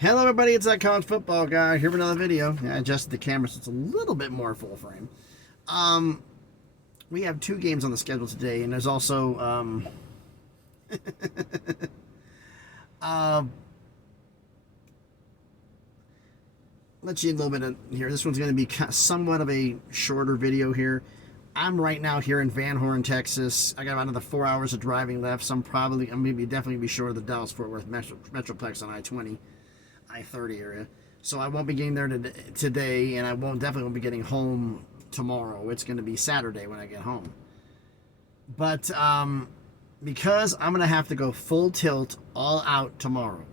Hello everybody, it's that college football guy here with another video. I adjusted the camera so it's a little bit more full frame. We have two games on the schedule today, and there's also let you a little bit of here. This one's going to be somewhat of a shorter video here. I'm right now here in Van Horn, Texas. I got about another 4 hours of driving left, so I'm definitely be short of the Dallas-Fort Worth Metroplex on I-20. I-30 area, so I won't be getting there today, and I definitely won't be getting home tomorrow. It's going to be Saturday when I get home. But because I'm going to have to go full tilt all out tomorrow,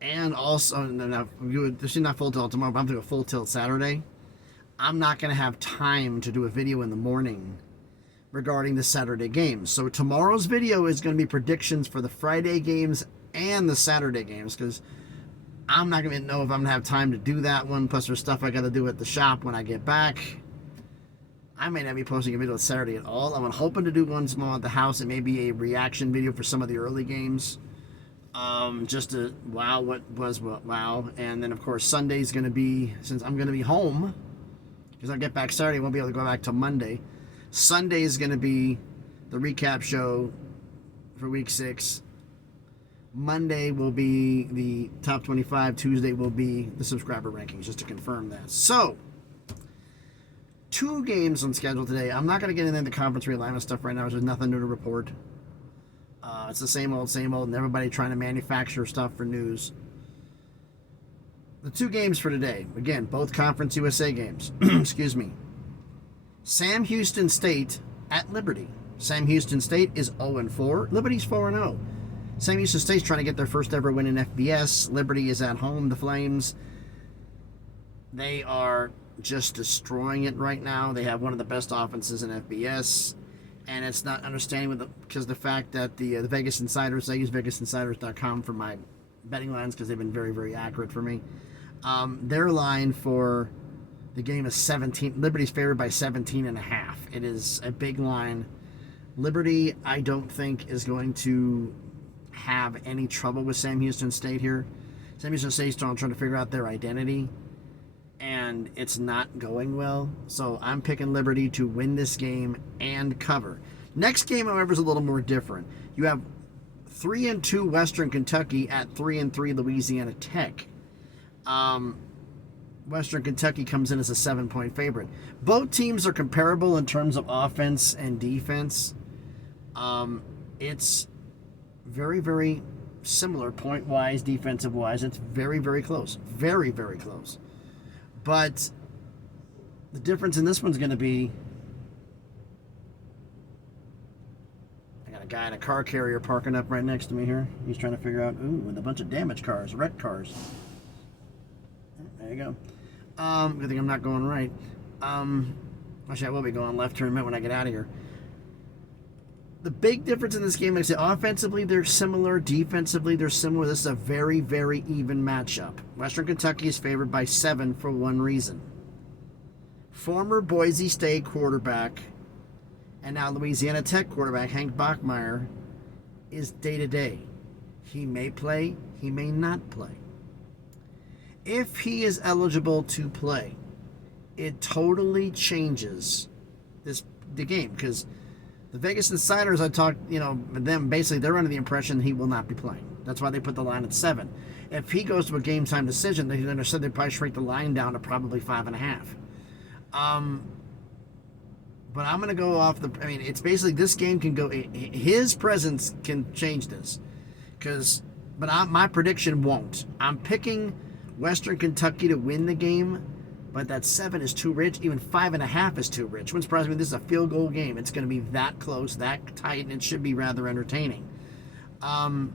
and also this is not full tilt tomorrow, but I'm going to go full tilt Saturday. I'm not going to have time to do a video in the morning regarding the Saturday games. So tomorrow's video is going to be predictions for the Friday games and the Saturday games, because I'm not going to know if I'm going to have time to do that one. Plus there's stuff I got to do at the shop when I get back. I may not be posting a video Saturday at all. I'm hoping to do one small at the house. It may be a reaction video for some of the early games. Just to wow what was wow. And then of course Sunday's going to be, since I'm going to be home, because I'll get back Saturday, I won't be able to go back till Monday. Sunday is going to be the recap show for week 6. Monday will be the top 25. Tuesday will be the subscriber rankings, just to confirm that. So, 2 games on schedule today. I'm not going to get into the conference realignment stuff right now. There's nothing new to report. It's the same old, and everybody trying to manufacture stuff for news. The 2 games for today, again, both Conference USA games. Excuse me. Sam Houston State at Liberty. Sam Houston State is 0-4. Liberty's 4-0. Sam Houston State's trying to get their first ever win in FBS. Liberty is at home. The Flames, they are just destroying it right now. They have one of the best offenses in FBS. And it's not understanding because the fact that the Vegas Insiders, I use VegasInsiders.com for my betting lines because they've been very, very accurate for me. Their line for the game is 17. Liberty's favored by 17.5. It is a big line. Liberty, I don't think, is going to have any trouble with Sam Houston State here. Sam Houston State's trying to figure out their identity, and it's not going well. So I'm picking Liberty to win this game and cover. Next game, however, is a little more different. You have 3-2 Western Kentucky at 3-3 Louisiana Tech. Western Kentucky comes in as a 7-point favorite. Both teams are comparable in terms of offense and defense. It's very, very similar point-wise, defensive-wise. It's very, very close. Very, very close. But the difference in this one's going to be, I got a guy in a car carrier parking up right next to me here. He's trying to figure out, with a bunch of damaged cars, wrecked cars. There you go. Good thing I'm not going right. Actually, I will be going left here in a minute when I get out of here. The big difference in this game, like I said, offensively they're similar, defensively they're similar. This is a very, very even matchup. Western Kentucky is favored by 7 for one reason. Former Boise State quarterback and now Louisiana Tech quarterback Hank Bachmeier is day-to-day. He may play, he may not play. If he is eligible to play, it totally changes the game, because the Vegas Insiders, I talked, with them, basically they're under the impression he will not be playing. That's why they put the line at 7. If he goes to a game time decision, they understood they'd probably shrink the line down to probably 5.5. But I'm going to go off it's basically this game can go, his presence can change this. But my prediction won't. I'm picking Western Kentucky to win the game, but that 7 is too rich. Even 5.5 is too rich. Wouldn't surprise me. This is a field goal game. It's going to be that close, that tight, and it should be rather entertaining. But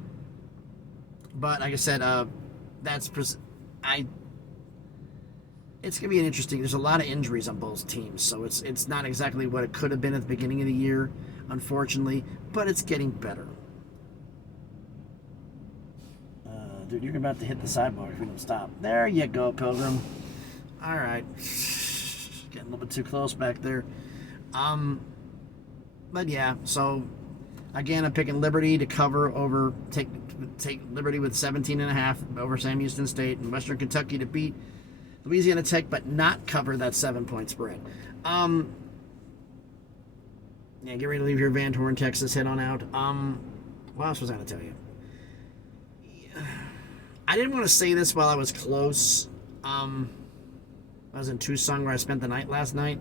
like I said, it's going to be an interesting. There's a lot of injuries on both teams, so it's not exactly what it could have been at the beginning of the year, unfortunately, but it's getting better. Dude, you're about to hit the sidewalk if you don't stop. There you go, Pilgrim. All right. Getting a little bit too close back there. But yeah, so Again, I'm picking Liberty to cover over, take Liberty with 17.5 over Sam Houston State, and Western Kentucky to beat Louisiana Tech, but not cover that 7-point spread. Yeah, get ready to leave here, Van Horn, Texas. Head on out. What else was I going to tell you? I didn't want to say this while I was close. I was in Tucson where I spent the night last night.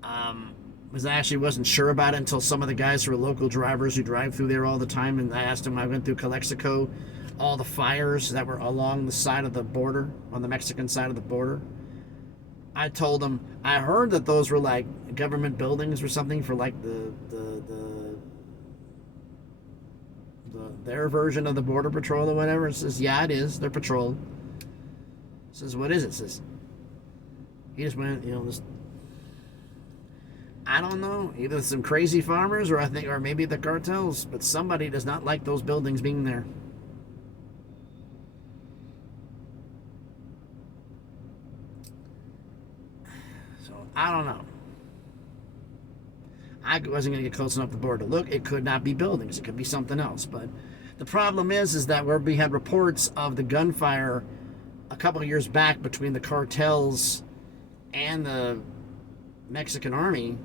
Because I actually wasn't sure about it until some of the guys who are local drivers who drive through there all the time, and I asked them, I went through Calexico, all the fires that were along the side of the border, on the Mexican side of the border. I told them, I heard that those were like government buildings or something for like their version of the Border Patrol or whatever. It says, yeah, it is. They're patrol. It says, what is it? It says, he just went, this. I don't know. Either some crazy farmers or maybe the cartels, but somebody does not like those buildings being there. So, I don't know. I wasn't going to get close enough to the border to look. It could not be buildings. It could be something else. But the problem is that where we had reports of the gunfire a couple of years back between the cartels and the Mexican army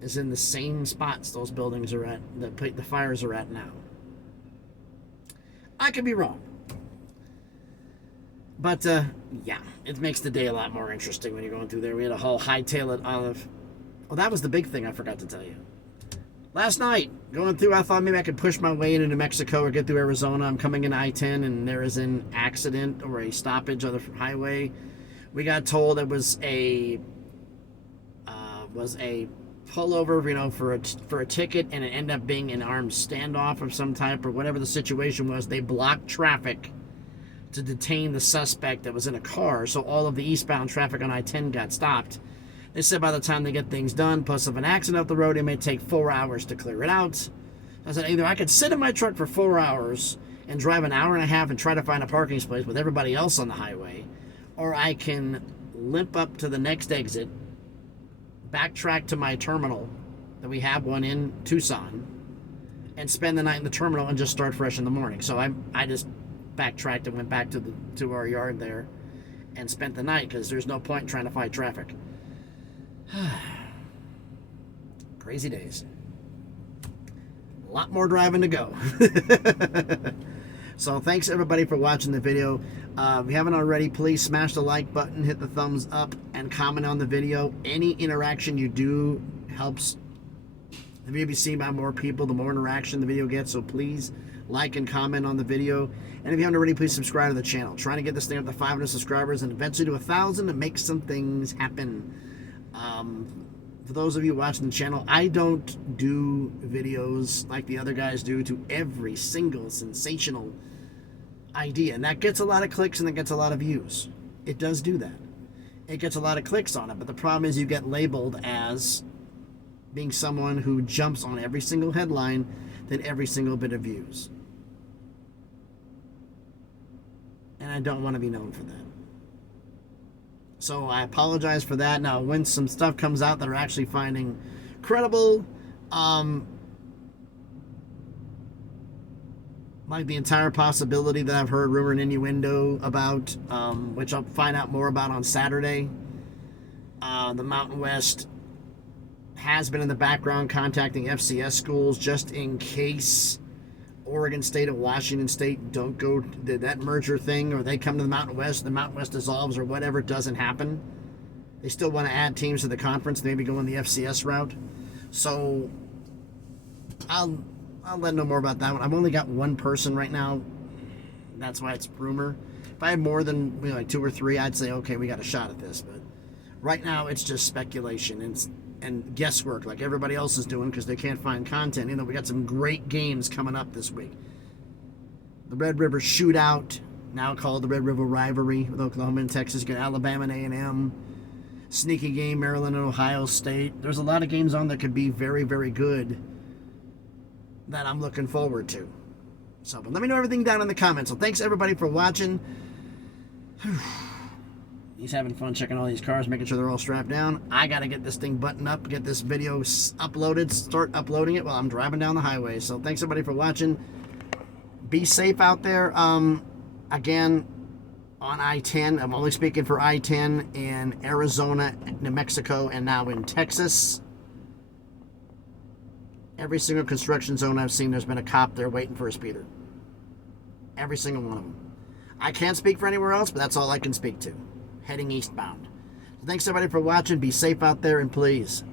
is in the same spots those buildings are at, the fires are at now. I could be wrong. But, yeah, it makes the day a lot more interesting when you're going through there. We had a whole hightail it on of... Oh, that was the big thing I forgot to tell you. Last night, going through, I thought maybe I could push my way into New Mexico or get through Arizona. I'm coming in I-10, and there is an accident or a stoppage on the highway. We got told it was a pullover, for a ticket, and it ended up being an armed standoff of some type or whatever the situation was. They blocked traffic to detain the suspect that was in a car, so all of the eastbound traffic on I-10 got stopped. They said by the time they get things done, plus if an accident up the road, it may take 4 hours to clear it out. I said either I could sit in my truck for 4 hours and drive an hour and a half and try to find a parking space with everybody else on the highway, or I can limp up to the next exit, backtrack to my terminal, that we have one in Tucson, and spend the night in the terminal and just start fresh in the morning. So I just backtracked and went back to our yard there and spent the night because there's no point in trying to fight traffic. Crazy days. A lot more driving to go. So thanks everybody for watching the video. If you haven't already, please smash the like button, hit the thumbs up, and comment on the video. Any interaction you do helps the video be seen by more people. The more interaction the video gets, so please like and comment on the video. And if you haven't already, please subscribe to the channel. Trying to get this thing up to 500 subscribers and eventually to 1,000 to make some things happen. For those of you watching the channel, I don't do videos like the other guys do to every single sensational idea, and that gets a lot of clicks and it gets a lot of views. It does do that. It gets a lot of clicks on it, but the problem is you get labeled as being someone who jumps on every single headline, then every single bit of views. And I don't want to be known for that. So I apologize for that. Now, when some stuff comes out that are actually finding credible, like the entire possibility that I've heard rumor and innuendo about, which I'll find out more about on Saturday. The Mountain West has been in the background contacting FCS schools just in case Oregon State and Washington State don't go to that merger thing, or they come to the Mountain West dissolves, or whatever doesn't happen. They still want to add teams to the conference, maybe go on the FCS route. So I'll let know more about that one. I've only got one person right now. That's why it's rumor. If I had more than like 2 or 3, I'd say, okay, we got a shot at this. But right now it's just speculation and guesswork like everybody else is doing because they can't find content. You know, we got some great games coming up this week. The Red River Shootout, now called the Red River Rivalry, with Oklahoma and Texas. You got Alabama and A&M. Sneaky game, Maryland and Ohio State. There's a lot of games on that could be very, very good that I'm looking forward to. So, but let me know everything down in the comments. So thanks everybody for watching. He's having fun checking all these cars, making sure they're all strapped down. I got to get this thing buttoned up, get this video uploaded, start uploading it while I'm driving down the highway. So thanks everybody for watching. Be safe out there. Again, on I-10, I'm only speaking for I-10 in Arizona, New Mexico, and now in Texas. Every single construction zone I've seen, there's been a cop there waiting for a speeder. Every single one of them. I can't speak for anywhere else, but that's all I can speak to. Heading eastbound. So thanks everybody for watching. Be safe out there, and please